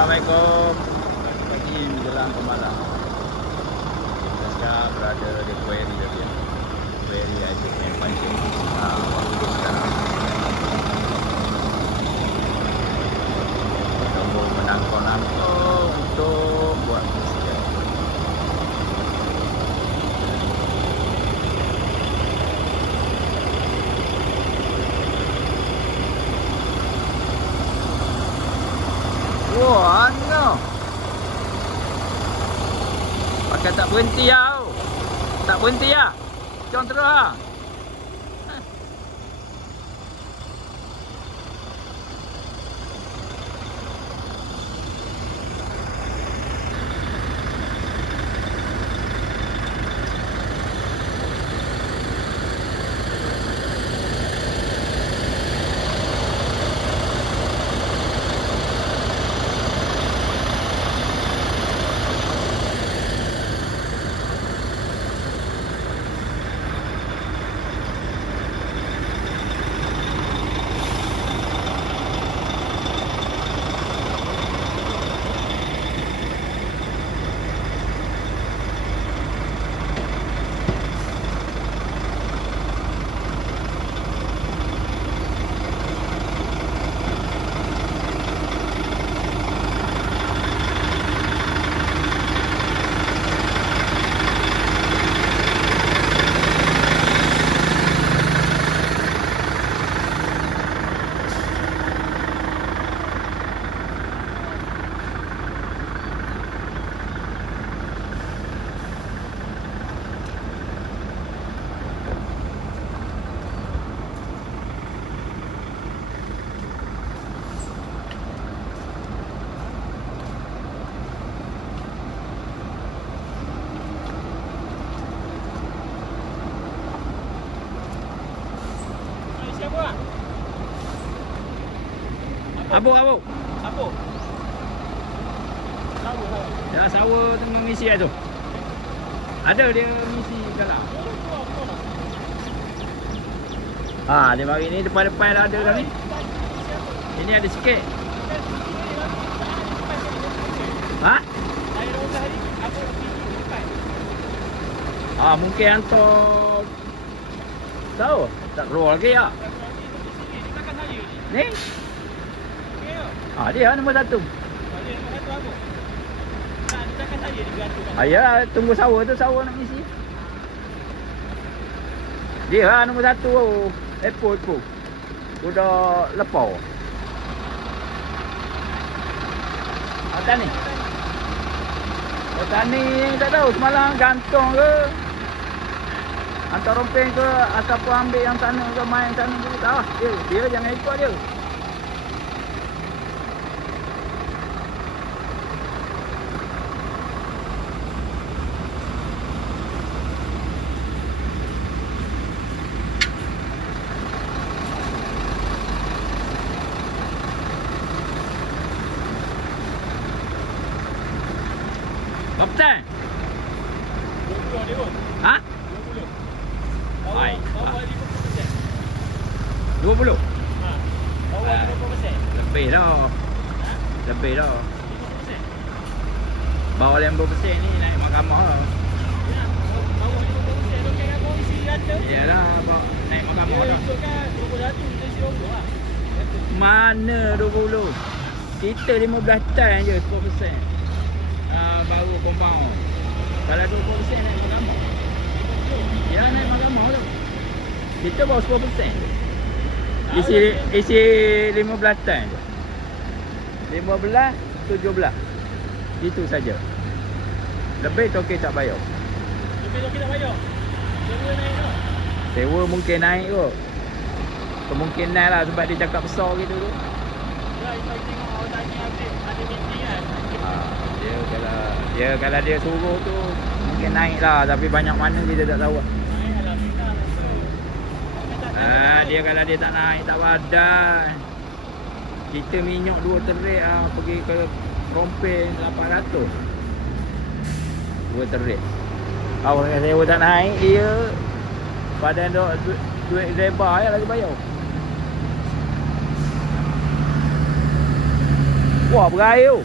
Assalamualaikum. Pagi menjelang ke malam. Kita sekarang berada di kueri dia. Kueri ada yang pancing. Waktu sekarang. Kita menangkau-nangkau untuk buat musik. Wah, no. Pakai tak berhenti tau. Tak berhenti lah. Jom terus lah. Abuk. Abuk. Sawa. Ya, sawa tengah ngisi tu. Ada dia ngisi galak. Dia mari ni depan-depan dah ada dah ni. Ini ada sikit. Mungkin hantar. Tahu? Tak keluar lagi ya. Ni? Dia nombor 1. Ya, tunggu sawa tu, sawa nak isi. Dia lah nombor 1 tu. Epo. Udah lepau. Atas ni. Atas ni tak tahu semalam gantung ke. Hantar rompeng ke ataupun ambil yang sana ke main sana ke. Tak lah. Dia jangan ikut dia. Kapten. 20 dia pun. 20. Baik. 20. 20. Bawah 50%. Lebih dah. Lebih dah. Bawah 50% ni naik mahkamah lah. Bawah 50% tu kan kau isi rata. Yalah, naik mahkamah dah. Itu kan 21 kita isi 20 lah. Mana 20? Kita 15 tan je 10%. Baru compound. Kalau 20% naik mahkamah. Ya, naik mahkamah tu. Kita bawa 10%. Isi 15 tan je. 15, 17. Itu saja. Lebih token tak bayar. Lebih token tak bayar. Sewa naik tak? Sewa mungkin naik kot. Kemungkinan lah sebab dia cakap besar gitu tu. Ya, kita tengok orang tanya update. Ada meeting kan. Dia kalau dia suruh tu mungkin naik lah. Tapi banyak mana kita tak tahu. Naik alhamdulillah. Dia kalau dia tak naik tak padan. Kita minyak 2 terik pergi ke rompeng 800. 2 terik. Awak sewa tak naik dia padan duit driver je lagi bayar. Wah, berair tu.